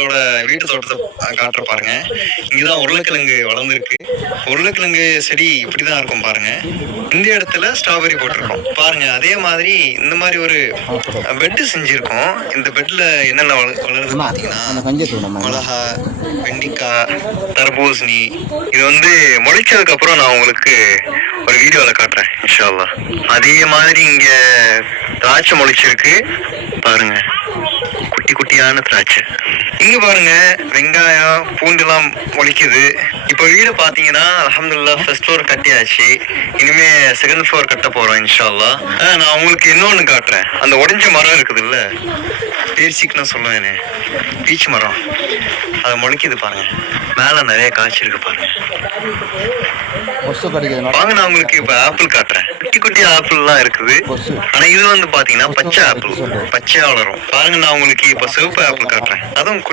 எங்களோட வீட்டு தோட்டத்தை காட்டுற பாருங்க. இங்கதான் உருளைக்கிழங்கு வளர்ந்துருக்கு. உருளைக்கிழங்கு செடி இப்படிதான் இருக்கும் பாருங்க. இந்த இடத்துல ஸ்ட்ராபெரி போட்டிருக்கோம் பாருங்க. அதே மாதிரி இந்த மாதிரி ஒரு பெட்டு செஞ்சிருக்கோம். இந்த பெட்ல என்னென்ன வளருது பாத்தீங்கன்னா மிளகா, வெண்டிக்காய், தர்பூசணி. இது வந்து முளைச்சதுக்கு அப்புறம் நான் உங்களுக்கு ஒரு வீடியோல காட்டுறேன் இன்ஷா அல்லாஹ். அதே மாதிரி இங்க திராட்சை முளைச்சிருக்கு பாருங்க, குட்டி குட்டியான திராட்சை. இங்க பாருங்க வெங்காயம், பூண்டுலாம் முளைக்குது. இப்ப வீடு பாத்தீங்கன்னா அல்ஹம்துலில்லாஹ் ஃபர்ஸ்ட் ஃப்ளோர் கட்டியாச்சு. இனிமே செகண்ட் ஃப்ளோர் கட்ட போறோம் இன்ஷா அல்லாஹ். நான் உங்களுக்கு இன்னொன்னு காட்டுறேன். அந்த உடைஞ்ச மரம் இருக்குது இல்ல, பேர்சிக்னு சொல்லுவேனே, பீச் மரம், அது முளைக்குது பாருங்க. மேல நிறைய காய்ச்சி இருக்கு பாருங்க. வாங்க நான் உங்களுக்கு இப்ப ஆப்பிள் காட்டுறேன். குட்டி குட்டி ஆப்பிள் எல்லாம் இருக்குது. ஆனா இது வந்து பாத்தீங்கன்னா பச்சை ஆப்பிள், பச்சையா வளரும் பாருங்க. நான் உங்களுக்கு இப்ப சிவப்பு ஆப்பிள் காட்டுறேன். அதுவும்